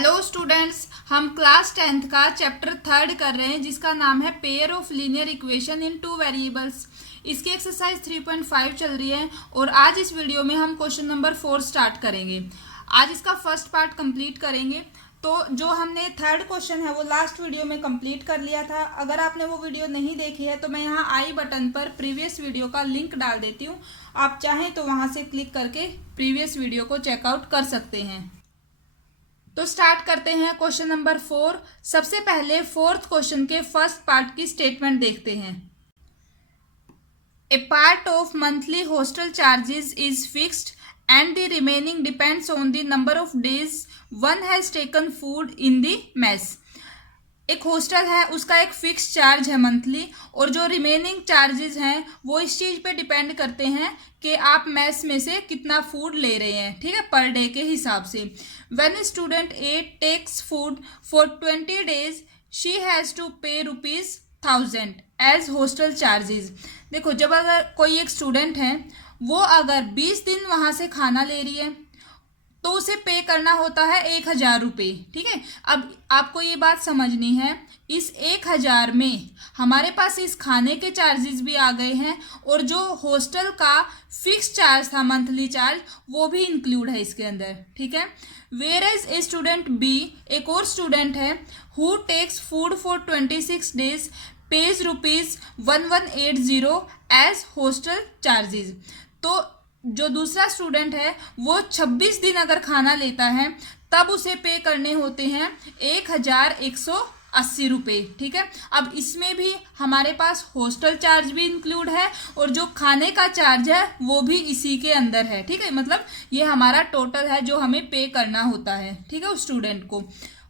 Hello students, हम class 10th का chapter 3 कर रहे हैं जिसका नाम है pair of linear equation in two variables. इसकी एक्सरसाइज 3.5 चल रही है और आज इस वीडियो में हम क्वेश्चन नंबर 4 स्टार्ट करेंगे। आज इसका फर्स्ट पार्ट कंप्लीट करेंगे। तो जो हमने थर्ड क्वेश्चन है वो लास्ट वीडियो में कंप्लीट कर लिया था। अगर आपने वो वीडियो नहीं देखी है तो मैं यहाँ आई बटन पर प्रीवियस वीडियो का लिंक डाल देती हूँ, आप चाहें तो वहाँ से क्लिक करके प्रीवियस वीडियो को चेकआउट कर सकते हैं। तो स्टार्ट करते हैं क्वेश्चन नंबर 4। सबसे पहले फोर्थ क्वेश्चन के फर्स्ट पार्ट की स्टेटमेंट देखते हैं। A part of monthly hostel charges is fixed and the remaining depends on the number of days one has taken food in the mess. एक hostel है, उसका एक फिक्स चार्ज है monthly, और जो रिमेनिंग चार्जेस हैं वो इस चीज़ पे डिपेंड करते हैं कि आप मेस में से कितना फूड ले रहे हैं, ठीक है, पर डे के हिसाब से। When student A takes food for 20 days she has to pay ₹1000 as hostel charges. देखो, जब अगर कोई एक स्टूडेंट है वो अगर 20 दिन वहाँ से खाना ले रही है तो उसे पे करना होता है 1000 रुपये, ठीक है। अब आपको ये बात समझनी है, इस 1000 में हमारे पास इस खाने के चार्जेस भी आ गए हैं और जो हॉस्टल का फिक्स चार्ज था, मंथली चार्ज, वो भी इंक्लूड है इसके अंदर, ठीक है। Whereas a student B, एक और स्टूडेंट है, who takes food for 26 days pays ₹1180 as hostel charges. तो जो दूसरा स्टूडेंट है वो 26 दिन अगर खाना लेता है तब उसे पे करने होते हैं 1180 रुपये, ठीक है। अब इसमें भी हमारे पास हॉस्टल चार्ज भी इंक्लूड है और जो खाने का चार्ज है वो भी इसी के अंदर है, ठीक है। मतलब ये हमारा टोटल है जो हमें पे करना होता है, ठीक है, उस स्टूडेंट को।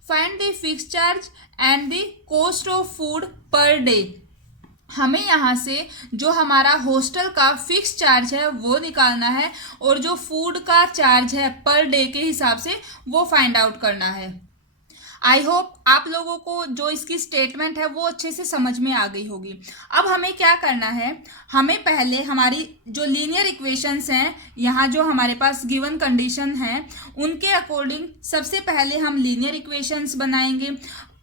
Find the fix charge and the cost of food per day. हमें यहाँ से जो हमारा हॉस्टल का फिक्स चार्ज है वो निकालना है और जो फूड का चार्ज है पर डे के हिसाब से वो फाइंड आउट करना है। आई होप आप लोगों को जो इसकी स्टेटमेंट है वो अच्छे से समझ में आ गई होगी। अब हमें क्या करना है, हमें पहले हमारी जो लीनियर इक्वेशंस हैं, यहाँ जो हमारे पास गिवन कंडीशन है उनके अकॉर्डिंग सबसे पहले हम लीनियर इक्वेशंस बनाएंगे।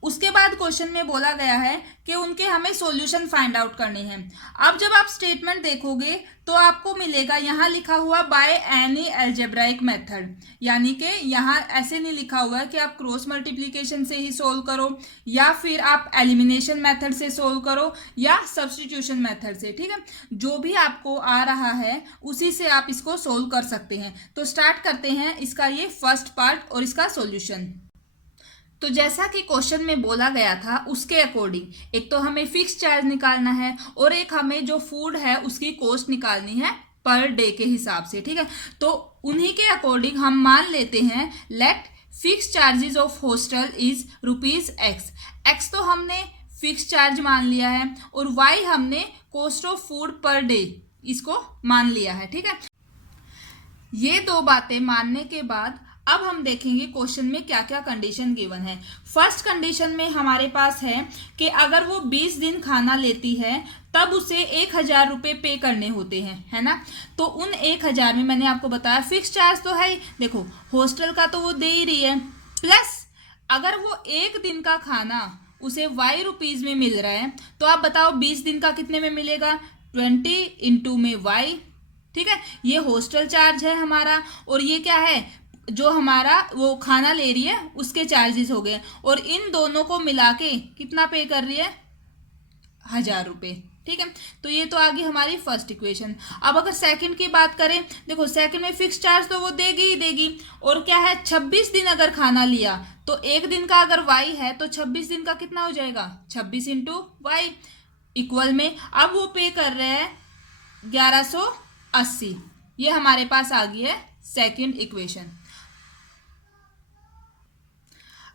उसके बाद क्वेश्चन में बोला गया है कि उनके हमें सॉल्यूशन फाइंड आउट करने हैं। अब जब आप स्टेटमेंट देखोगे तो आपको मिलेगा यहाँ लिखा हुआ बाय एनी एल्जेब्राइक मेथड, यानी कि यहाँ ऐसे नहीं लिखा हुआ है कि आप क्रॉस मल्टीप्लिकेशन से ही सोल्व करो या फिर आप एलिमिनेशन मेथड से सोल्व करो या सब्स्टिट्यूशन मेथड से, ठीक है। जो भी आपको आ रहा है उसी से आप इसको सोल्व कर सकते हैं। तो स्टार्ट करते हैं इसका ये फर्स्ट पार्ट और इसका सॉल्यूशन। तो जैसा कि क्वेश्चन में बोला गया था उसके अकॉर्डिंग एक तो हमें फिक्स चार्ज निकालना है और एक हमें जो फूड है उसकी कॉस्ट निकालनी है पर डे के हिसाब से, ठीक है। तो उन्हीं के अकॉर्डिंग हम मान लेते हैं let fix charges of hostel is ₹X। X तो हमने फिक्स चार्ज मान लिया है और वाई हमने cost of food per day इसको मान लिया है, ठीक है। ये दो बातें मानने के बाद अब हम देखेंगे क्वेश्चन में क्या क्या कंडीशन गिवन है। फर्स्ट कंडीशन में हमारे पास है कि अगर वो 20 दिन खाना लेती है तब उसे 1000 रुपये पे करने होते हैं, है ना। तो उन 1000 में मैंने आपको बताया फिक्स चार्ज तो है ही, देखो हॉस्टल का तो वो दे ही रही है, प्लस अगर वो एक दिन का खाना उसे ₹Y में मिल रहा है तो आप बताओ 20 दिन का कितने में मिलेगा, 20 × में Y, ठीक है। ये हॉस्टल चार्ज है हमारा और ये क्या है, जो हमारा वो खाना ले रही है उसके चार्जेस हो गए और इन दोनों को मिला के कितना पे कर रही है, 1000 रुपये, ठीक है। तो ये तो आ गई हमारी फर्स्ट इक्वेशन। अब अगर सेकंड की बात करें, देखो सेकंड में फिक्स चार्ज तो वो देगी ही देगी और क्या है, 26 दिन अगर खाना लिया तो एक दिन का अगर Y है तो 26 दिन का कितना हो जाएगा, 26 × Y इक्वल में अब वो पे कर रहे हैं 1180। ये हमारे पास आ गई है सेकंड इक्वेशन।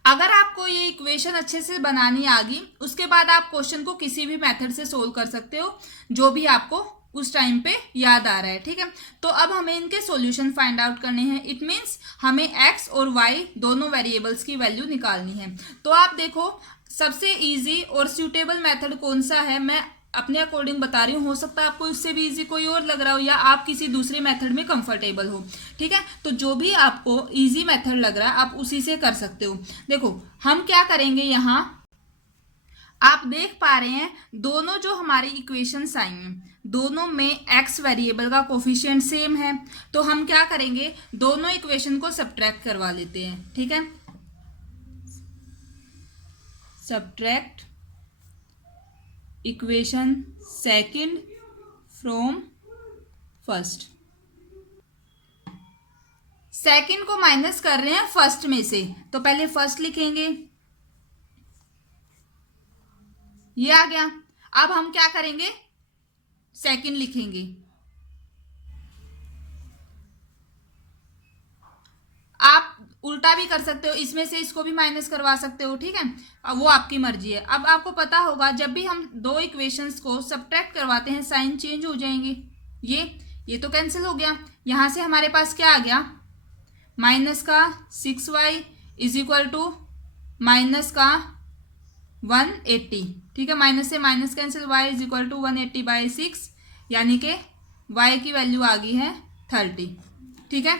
अगर आपको ये इक्वेशन अच्छे से बनानी आ गई उसके बाद आप क्वेश्चन को किसी भी मेथड से सोल्व कर सकते हो जो भी आपको उस टाइम पे याद आ रहा है, ठीक है। तो अब हमें इनके सॉल्यूशन फाइंड आउट करने हैं। इट मीन्स हमें x और y दोनों वेरिएबल्स की वैल्यू निकालनी है। तो आप देखो सबसे इजी और सूटेबल मेथड कौन सा है, मैं अपने अकॉर्डिंग बता रही हूँ, हो सकता है आपको इससे भी इजी कोई और लग रहा हो या आप किसी दूसरे मेथड में कंफर्टेबल हो। ठीक है, तो जो भी आपको इजी मेथड लग रहा है आप उसी से कर सकते हो। देखो हम क्या करेंगे, यहाँ आप देख पा रहे हैं दोनों जो हमारी इक्वेशंस आई हैं दोनों में एक्स वेरिएबल का कोफिशिएंट सेम है, तो हम क्या करेंगे, दोनों इक्वेशन को सब्ट्रैक्ट करवा लेते हैं। ठीक है, subtract equation second from first. Second को माइनस कर रहे हैं फर्स्ट में से, तो पहले फर्स्ट लिखेंगे, ये आ गया। अब हम क्या करेंगे, सेकंड लिखेंगे। आप उल्टा भी कर सकते हो, इसमें से इसको भी माइनस करवा सकते हो। ठीक है, अब वो आपकी मर्जी है। अब आपको पता होगा जब भी हम दो इक्वेशंस को सब्ट्रैक्ट करवाते हैं साइन चेंज हो जाएंगे। ये तो कैंसिल हो गया। यहां से हमारे पास क्या आ गया, माइनस का 6y is equal to minus का 180। ठीक है, माइनस से minus cancel, y is equal to 180/6, यानी कि y की वैल्यू आ गई है 30। ठीक है,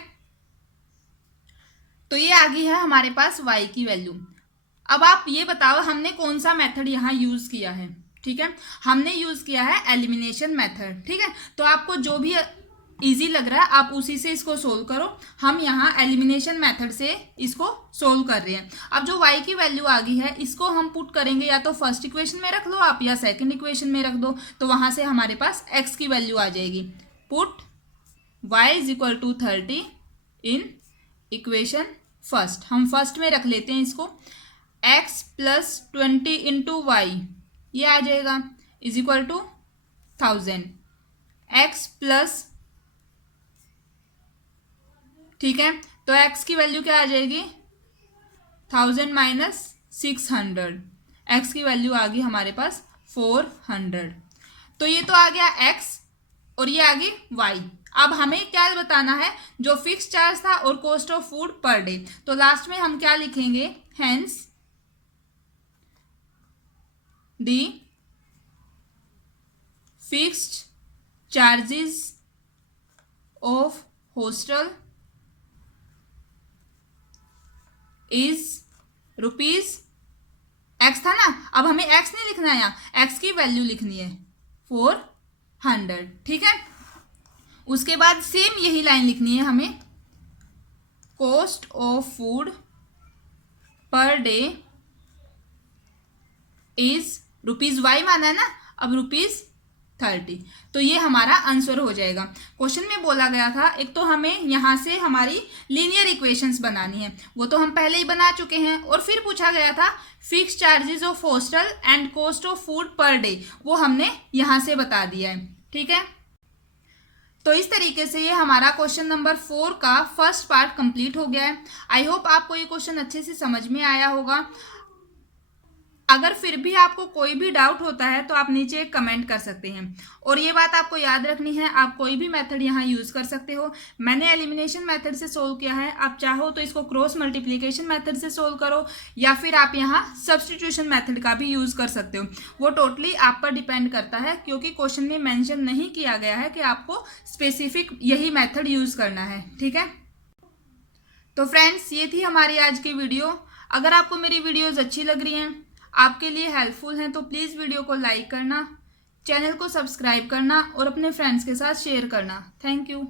तो ये आ गई है हमारे पास y की वैल्यू। अब आप ये बताओ हमने कौन सा मेथड यहाँ यूज किया है। ठीक है, हमने यूज किया है एलिमिनेशन मेथड। ठीक है, तो आपको जो भी इजी लग रहा है आप उसी से इसको सोल्व करो। हम यहाँ एलिमिनेशन मेथड से इसको सोल्व कर रहे हैं। अब जो y की वैल्यू आ गई है इसको हम पुट करेंगे, या तो फर्स्ट इक्वेशन में रख लो आप या सेकंड इक्वेशन में रख दो, तो वहां से हमारे पास x की वैल्यू आ जाएगी। Put y is equal to 30 in equation first, हम फर्स्ट में रख लेते हैं इसको। x प्लस 20 इंटू वाई ये आ जाएगा is equal to 1000। x plus, ठीक है, तो x की वैल्यू क्या आ जाएगी, 1000 माइनस 600, x की वैल्यू आ गई हमारे पास 400। तो ये तो आ गया x और ये आ गई y। अब हमें क्या बताना है, जो फिक्स चार्ज था और cost of food per day. तो लास्ट में हम क्या लिखेंगे, hence the fixed charges of hostel is rupees x था ना, अब हमें एक्स नहीं लिखना है, यहाँ एक्स की वैल्यू लिखनी है 400। ठीक है, उसके बाद सेम यही लाइन लिखनी है हमें, cost of food per day is rupees y माना है ना, अब रुपीज 30। तो ये हमारा आंसर हो जाएगा। क्वेश्चन में बोला गया था एक तो हमें यहाँ से हमारी लीनियर इक्वेशंस बनानी है, वो तो हम पहले ही बना चुके हैं, और फिर पूछा गया था fix charges of hostel and cost of food per day, वो हमने यहाँ से बता दिया है। ठीक है, तो इस तरीके से ये हमारा क्वेश्चन नंबर 4 का फर्स्ट पार्ट कंप्लीट हो गया है। आई होप आपको ये क्वेश्चन अच्छे से समझ में आया होगा। अगर फिर भी आपको कोई भी डाउट होता है तो आप नीचे एक कमेंट कर सकते हैं, और ये बात आपको याद रखनी है, आप कोई भी मेथड यहाँ यूज कर सकते हो। मैंने एलिमिनेशन मेथड से सोल्व किया है, आप चाहो तो इसको क्रॉस मल्टीप्लिकेशन मेथड से सोल्व करो, या फिर आप यहाँ सब्स्टिट्यूशन मेथड का भी यूज कर सकते हो। वो टोटली आप पर डिपेंड करता है, क्योंकि क्वेश्चन में मेंशन नहीं किया गया है कि आपको स्पेसिफिक यही मेथड यूज करना है। ठीक है, तो फ्रेंड्स ये थी हमारी आज की वीडियो। अगर आपको मेरी वीडियोज अच्छी लग रही हैं, आपके लिए हेल्पफुल हैं, तो प्लीज़ वीडियो को लाइक करना, चैनल को सब्सक्राइब करना और अपने फ्रेंड्स के साथ शेयर करना। Thank you.